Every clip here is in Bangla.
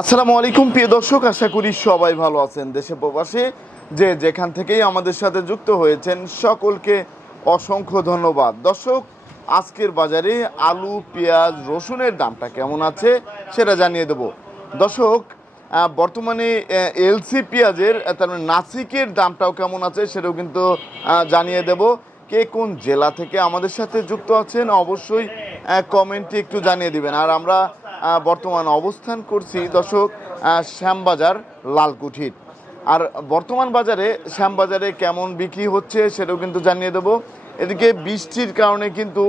আসসালামু আলাইকুম, প্রিয় দর্শক, আশা করি সবাই ভালো আছেন দেশে প্রবাসে। যে যেখান থেকেই আমাদের সাথে যুক্ত হয়েছেন, সকলকে অসংখ্য ধন্যবাদ। দর্শক, আজকের বাজারে আলু, পেঁয়াজ, রসুনের দামটা কেমন আছে সেটা জানিয়ে দেব। দর্শক বর্তমানে এলসি পেঁয়াজের তার মানে নাসিকের দামটাও কেমন আছে সেটাও কিন্তু জানিয়ে দেব। কে কোন জেলা থেকে আমাদের সাথে যুক্ত আছেন অবশ্যই কমেন্টে একটু জানিয়ে দিবেন। আর আমরা বর্তমান অবস্থান করছি দর্শক শ্যামবাজার লালকুঠির। আর বর্তমান বাজারে, শ্যামবাজারে কেমন বিক্রি হচ্ছে সেটাও কিন্তু জানিয়ে দেবো। এদিকে বৃষ্টির কারণে কিন্তু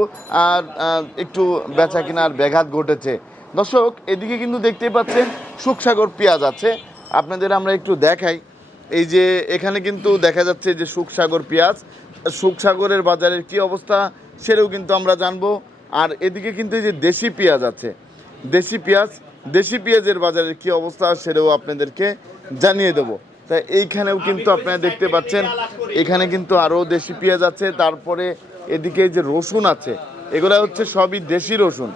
একটু বেচা কেনার ব্যাঘাত ঘটেছে। দর্শক, এদিকে কিন্তু দেখতেই পাচ্ছেন, সুখসাগর পেঁয়াজ আছে। আপনাদের আমরা একটু দেখাই। এই যে এখানে কিন্তু দেখা যাচ্ছে যে সুখসাগর পেঁয়াজ, সুখসাগরের বাজারের কি অবস্থা সেটাও কিন্তু আমরা জানব। আর এদিকে কিন্তু এই যে দেশি পেঁয়াজ আছে দেশি পেঁয়াজ, দেশি পেঁয়াজের বাজারের কি অবস্থা সেটাও আপনাদেরকে জানিয়ে দেবো। তাই এইখানেও কিন্তু আপনারা দেখতে পাচ্ছেন, এখানে কিন্তু আরও দেশি পেঁয়াজ আছে, তারপরে এদিকে যে রসুন আছে, এগুলো হচ্ছে সবই দেশি রসুন।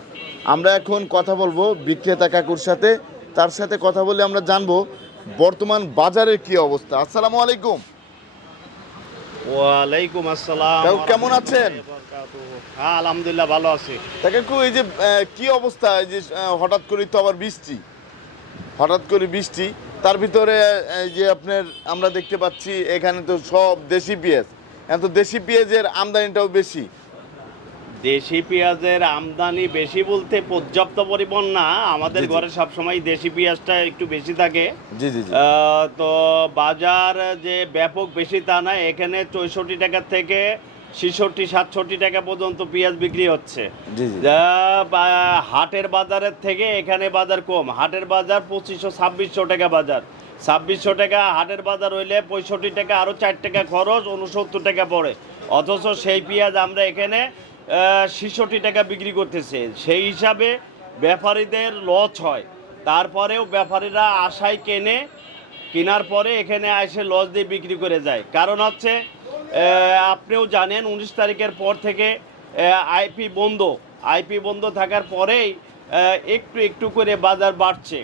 আমরা এখন কথা বলব বিক্রেতা কাকুর সাথে, তার সাথে কথা বলে আমরা জানব বর্তমান বাজারের কি অবস্থা। আসসালামু আলাইকুম। ওয়ালাইকুম আসসালাম কেমন আছেন? হ্যাঁ আলহামদুলিল্লাহ ভালো আছি। তাকে কু এই যে কি অবস্থা? এই যে হঠাৎ করে তো আবার বৃষ্টি। হঠাৎ করে বৃষ্টি। তার ভিতরে এই যে আপনার আমরা দেখতে পাচ্ছি এখানে তো সব দেশি পেঁয়াজ। এখন তো দেশি পেঁয়াজের আমদানিটাও বেশি। দেশি পেঁয়াজের আমদানি বেশি বলতে পর্যাপ্ত পরিমাণ না। আমাদের। ঘরে সবসময় দেশি পেঁয়াজটা একটু বেশি থাকে। জি জি জি। তো বাজার যে ব্যাপক বেশি তা না এখানে চৌষট্টি টাকা থেকে ছেষট্টি সাতষট্টি টাকা পর্যন্ত পেঁয়াজ বিক্রি হচ্ছে। হাটের বাজারের থেকে এখানে বাজার কম। হাটের বাজার পঁচিশশো ছাব্বিশশো টাকা বাজার। ছাব্বিশশো টাকা হাটের বাজার হইলে পঁয়ষট্টি টাকা আরও চার টাকা খরচ উনসত্তর টাকা পড়ে। অথচ সেই পেঁয়াজ আমরা এখানে ছেষট্টি টাকা বিক্রি করতেছে। সেই হিসাবে ব্যাপারীদের লস হয়। তারপরেও ব্যাপারীরা আশায় কেনে, কেনার পরে এখানে এসে লস দিয়ে বিক্রি করে যায়। কারণ হচ্ছে আপনিও জানেন, উনিশ তারিখের পর থেকে আইপি বন্ধ। আইপি বন্ধ থাকার পরেই একটু একটু করে বাজার বাড়ছে।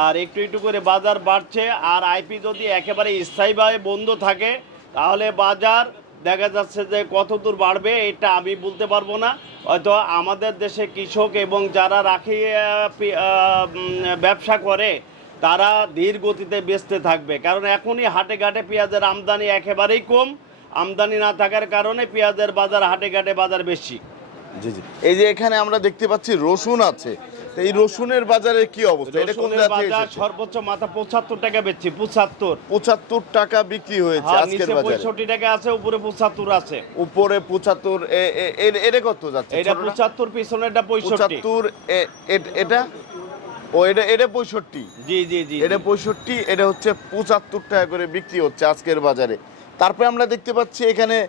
আর একটু একটু করে বাজার বাড়ছে। আর আইপি যদি একেবারে স্থায়ীভাবে বন্ধ থাকে, তাহলে বাজার দেখা যাচ্ছে যে কত দূর বাড়বে, এটা আমি বলতে পারব না। হয়তো আমাদের দেশে কৃষক এবং যারা রাখি ব্যবসা করে, তারা ধীর গতিতে বেচতে থাকবে। কারণ এখনই হাটে ঘাটে পেঁয়াজের আমদানি একেবারেই কম। আমদানি না থাকার কারণে পেঁয়াজের বাজার হাটে ঘাটে বাজার বেশি। জি জি। এই যে এখানে আমরা দেখতে পাচ্ছি রসুন আছে। এই রসুনের বাজারের কি অবস্থা? এটা কোন জাতি সর্বোচ্চ মাথা পঁচাত্তর টাকা বেচছি পঁচাত্তর। পঁচাত্তর টাকা বিক্রি হয়েছে আর আজকের বাজারে। পঁয়ষট্টি টাকা আছে উপরে পঁচাত্তর আছে। উপরে পঁচাত্তর এ- এ- এ- এটা কত যাচ্ছে এটা ছোটটা? পঁচাত্তর পিছনেরটা পঁয়ষট্টি। পঁচাত্তর এ- এ- এটা? ও এটা এটা পঁয়ষট্টি? জি জি জি এটা। পঁয়ষট্টি এটা হচ্ছে পঁচাত্তর টাকা করে বিক্রি হচ্ছে আজকের বাজারে। তারপরে আমরা দেখতে পাচ্ছি এখানে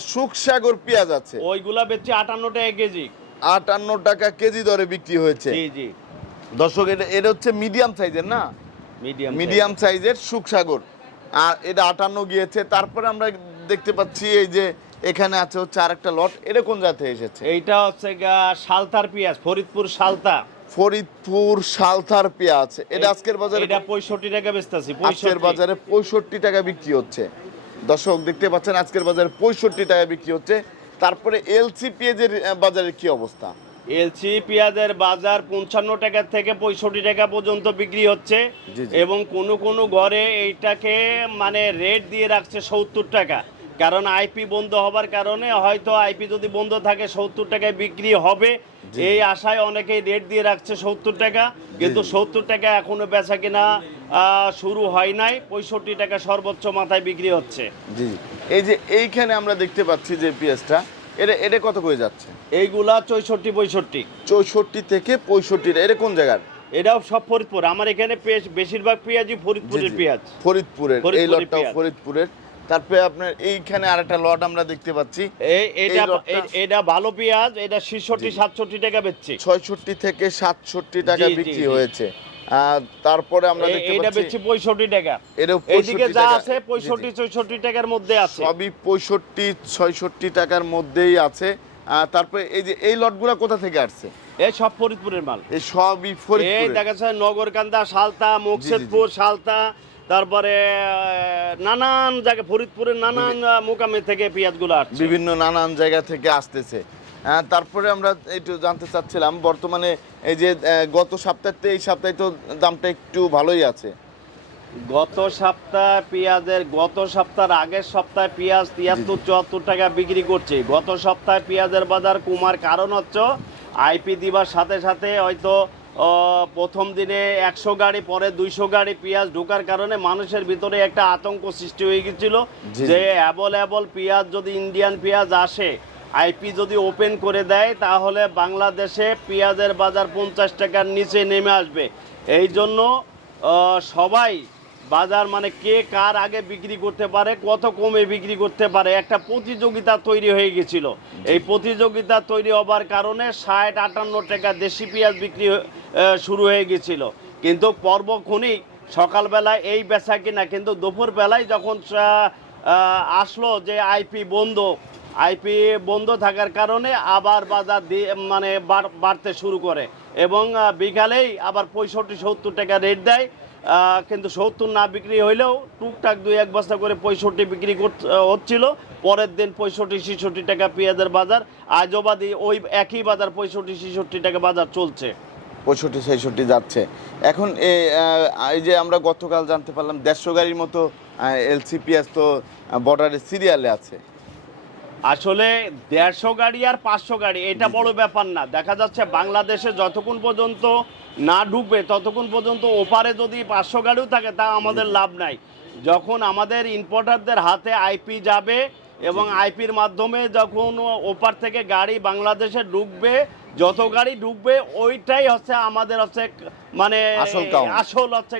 সুখসাগর পেঁয়াজ আছে। ওইগুলা বেচছি আটান্ন টাকা কেজি। আটান্ন টাকা কেজি দরে বিক্রি হয়েছে। জি জি। দর্শক এটা এটা হচ্ছে মিডিয়াম সাইজের না? মিডিয়াম মিডিয়াম সাইজের সুখসাগর। আর এটা আটান্ন গিয়েছে। তারপরে আমরা দেখতে পাচ্ছি এই যে এখানে আছে হচ্ছে আরেকটা লট এটা কোন জাতে এসেছে? এইটা হচ্ছে সালতার পেঁয়াজ ফরিদপুর সালতা। ফরিদপুর সালথার পেঁয়াজ। এটা আজকের বাজারে এটা পঁয়ষট্টি টাকা বেচতেছি আজকের বাজারে পঁয়ষট্টি টাকা বিক্রি হচ্ছে। দর্শক দেখতে পাচ্ছেন আজকের বাজারে পঁয়ষট্টি টাকা বিক্রি হচ্ছে। তারপরে এলসি পেঁয়াজের বাজারের কি অবস্থা? এলসি পেঁয়াজের বাজার পঞ্চান্ন টাকা থেকে পঁয়ষট্টি টাকা পর্যন্ত বিক্রি হচ্ছে। এবং কোনো কোনো ঘরে এইটাকে মানে রেট দিয়ে রাখছে সত্তর টাকা। কারণ আইপি বন্ধ হবার কারণে হয়তো আইপি যদি বন্ধ থাকে সত্তর টাকায় বিক্রি হবে। এই আশায় অনেকেই রেট দিয়ে রাখছে সত্তর টাকা। কিন্তু সত্তর টাকা এখনও বেচা কিনা শুরু হয় নাই। পঁয়ষট্টি টাকা সর্বোচ্চ মাথায় বিক্রি হচ্ছে। জি জি। এই যে এইখানে আমরা দেখতে পাচ্ছি যে পেঁয়াজটা এটা এটা কত করে যাচ্ছে? এইগুলা চৌষট্টি পঁয়ষট্টি। চৌষট্টি থেকে পঁয়ষট্টি এটা কোন জায়গার? এটাও সব ফরিদপুর। আমার এখানে বেশিরভাগ পেঁয়াজই ফরিদপুরের পেঁয়াজ। ফরিদপুরের এই লটটাও ফরিদপুরের। তারপরে আপনার এইখানে আরেকটা লট আমরা দেখতে পাচ্ছি। এটা এটা ভালো পেঁয়াজ এটা ছেষট্টি সাতষট্টি টাকা বেচছে। ছয়ষট্টি থেকে সাতষট্টি টাকা বিক্রি হয়েছে। তারপরে আমরা দেখতে পাচ্ছি বেচছে পঁয়ষট্টি টাকা। এরও এইদিকে 65 যা আছে জি, জি। পঁয়ষট্টি ছয়ষট্টি টাকার মধ্যে আছে। সবই পঁয়ষট্টি ছয়ষট্টি টাকার মধ্যেই আছে। তারপরে এই যে এই লটগুলো কোথা থেকে আসছে? এই সব ফরিদপুরের মাল। এই সবই এই ফরিদপুরের দেখা নগরকান্দা সালতা মুকসেদপুর সালতা তারপরে নানান জায়গায় ফরিদপুরের নানান মোকামে থেকে পেঁয়াজগুলো আসছে। বিভিন্ন নানান জায়গা থেকে আসতেছে। তারপরে আমরা একটু জানতে চাচ্ছিলাম বর্তমানে এই যে গত সপ্তাহে এই সপ্তাহে তো দামটা একটু ভালোই আছে। গত সপ্তাহ পেঁয়াজের গত সপ্তাহের আগের সপ্তাহে পেঁয়াজ তিয়াত্তর চুয়াত্তর টাকা বিক্রি করছে। গত সপ্তাহে পেঁয়াজের বাজার কমার কারণ হচ্ছে আইপি দিবার সাথে সাথে হয়তো প্রথম দিনে একশো গাড়ি পরে দুইশো গাড়ি পেঁয়াজ ঢোকার কারণে মানুষের ভিতরে একটা আতঙ্ক সৃষ্টি হয়ে গেছিল। যে অ্যাভেলেবল পেঁয়াজ যদি ইন্ডিয়ান পেঁয়াজ আসে আইপি যদি ওপেন করে দেয় তাহলে বাংলাদেশে পেঁয়াজের বাজার পঞ্চাশ টাকার নিচে নেমে আসবে। এই জন্য সবাই বাজার মানে কে কার আগে বিক্রি করতে পারে কত কমে বিক্রি করতে পারে একটা প্রতিযোগিতা তৈরি হয়ে গেছিল। এই প্রতিযোগিতা তৈরি হবার কারণে ষাট আটান্ন টাকা দেশি পেঁয়াজ বিক্রি শুরু হয়ে গেছিল। কিন্তু পর্বক্ষণিক সকালবেলায় এই বেচা কিনা কিন্তু দুপুরবেলায় যখন আসলো যে আইপি বন্ধ আইপি বন্ধ থাকার কারণে আবার বাজার দিয়ে মানে বাড়- বাড়তে শুরু করে। এবং বিকালেই আবার পঁয়ষট্টি, সত্তর টাকা রেট দেয়। কিন্তু সত্তর না বিক্রি হইলেও টুকটাক দুই এক বস্তা করে পঁয়ষট্টি বিক্রি হচ্ছিল। পরের দিন পঁয়ষট্টি, ছেষট্টি টাকা পেঁয়াজের বাজার। আজও ওই একই বাজার পঁয়ষট্টি, ছেষট্টি টাকা বাজার চলছে। পঁয়ষট্টি, ছেষট্টি যাচ্ছে। এখন এই যে আমরা গতকাল জানতে পারলাম দেড়শো গাড়ির মতো এলসিপিএস তো বর্ডারের সিরিয়ালে আছে। আসলে দেড়শো গাড়ি আর পাঁচশো গাড়ি এটা বড় ব্যাপার না। দেখা যাচ্ছে বাংলাদেশে যতক্ষণ পর্যন্ত না ঢুকবে ততক্ষণ পর্যন্ত ওপারে যদি পাঁচশো গাড়িও থাকে তা আমাদের লাভ নাই। যখন আমাদের ইম্পোর্টারদের হাতে আইপি যাবে এবং আইপির মাধ্যমে যখন ওপার থেকে গাড়ি বাংলাদেশে ঢুকবে যত গাড়ি ঢুকবে ওইটাই হচ্ছে আমাদের হচ্ছে মানে আসল আসল হচ্ছে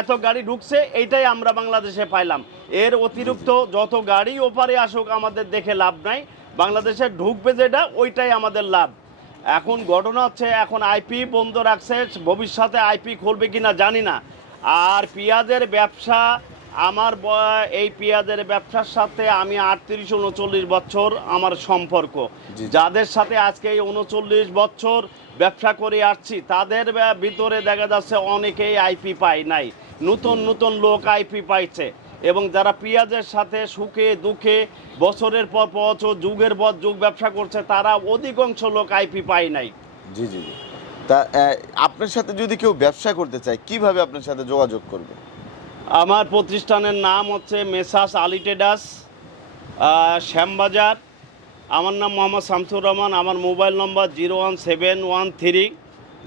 এত গাড়ি ঢুকছে এইটাই আমরা বাংলাদেশে পাইলাম। এর অতিরিক্ত যত গাড়ি ওপারে আসুক আমাদের দেখে লাভ নাই। বাংলাদেশে ঢুকবে যেটা ওইটাই আমাদের লাভ। এখন ঘটনা হচ্ছে এখন আইপি বন্ধ রাখছে ভবিষ্যতে আইপি খুলবে কিনা জানি না। আর পেঁয়াজের ব্যবসা আমার এই পেঁয়াজের ব্যবসার সাথে আমি আটত্রিশ উনচল্লিশ বছর আমার সম্পর্ক। যাদের সাথে আজকে এই উনচল্লিশ বছর ব্যবসা করে আসছি তাদের ভিতরে দেখা যাচ্ছে অনেকেই আইপি পায় নাই। নতুন নতুন লোক আইপি পাইছে এবং যারা পেঁয়াজের সাথে সুখে দুঃখে বছরের পর বছর যুগের পর যুগ ব্যবসা করছে তারা অধিকাংশ লোক আইপি পায় নাই। জি জি জি। তা আপনার সাথে যদি কেউ ব্যবসা করতে চায় কীভাবে আপনার সাথে যোগাযোগ করবে? আমার প্রতিষ্ঠানের নাম হচ্ছে মেসাস আলিটেডাস শ্যামবাজার। আমার নাম মোহাম্মদ শামসুর রহমান আমার মোবাইল নম্বর zero one seven one three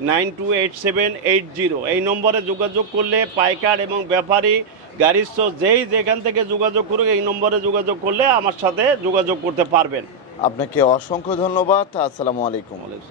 nine two eight seven eight zero. এই নম্বরে যোগাযোগ করলে পাইকার এবং ব্যাপারী গাড়ির সহ যেই যেখান থেকে যোগাযোগ করুক এই নম্বরে যোগাযোগ করলে আমার সাথে যোগাযোগ করতে পারবেন। আপনাকে অসংখ্য ধন্যবাদ। আসসালামু আলাইকুম।